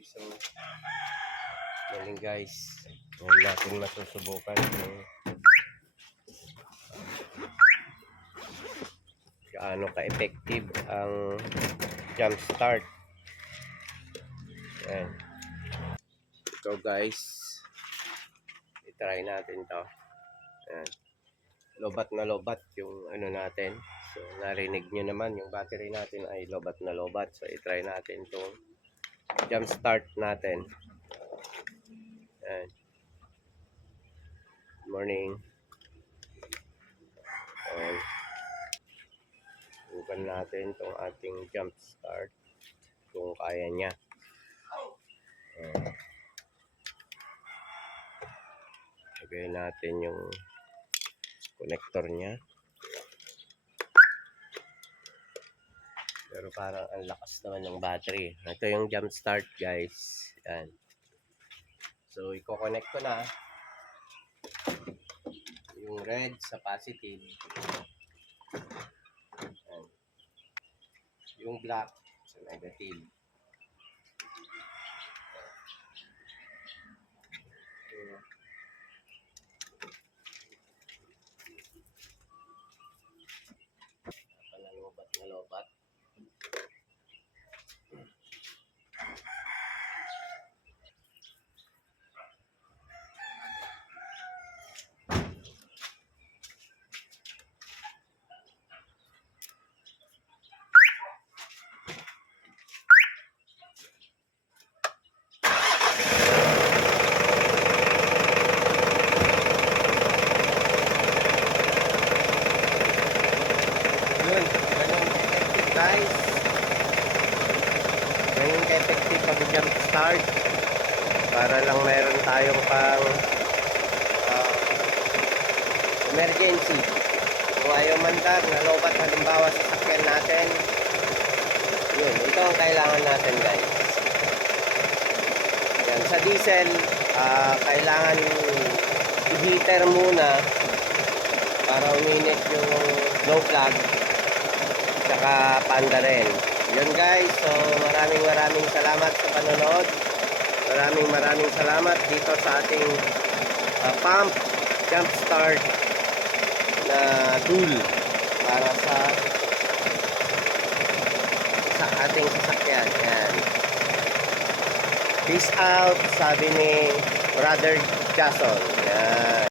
Okay, so galing guys. Ngayon natin masusubukan kung gaano ka-effective ang jump start. Ayan. So guys, i-try natin to. Ayan. Lobat na lobat yung ano natin. So narinig nyo naman yung battery natin ay lobat na lobat. So i-try natin itong jump start natin. Ayan. Good morning. Ayan. Subukan natin itong ating jump start kung kaya niya. Lagay natin yung connector niya. Pero parang ang lakas naman ng battery. Ito yung jump start guys. Yan. So i-connect ko na yung red sa positive. Yan. Yung black sa negative. Lobat na lobat. Yun, ganun ka-effective guys. Ganun ka-effective pag-jump start. Para lang meron tayong pang emergency. Kung ayaw mandar, nalobat halimbawa sa sakyan natin. Yun, ito ang kailangan natin guys. Yan, sa diesel, kailangan i-heater muna para uminit yung glow plug tsaka panda rin. Yun guys, so maraming salamat sa panonood. Maraming salamat dito sa ating pump jump start na tool para sa ating sasakyan. Yan. Peace out, sabi ni Brother Jason. Yan.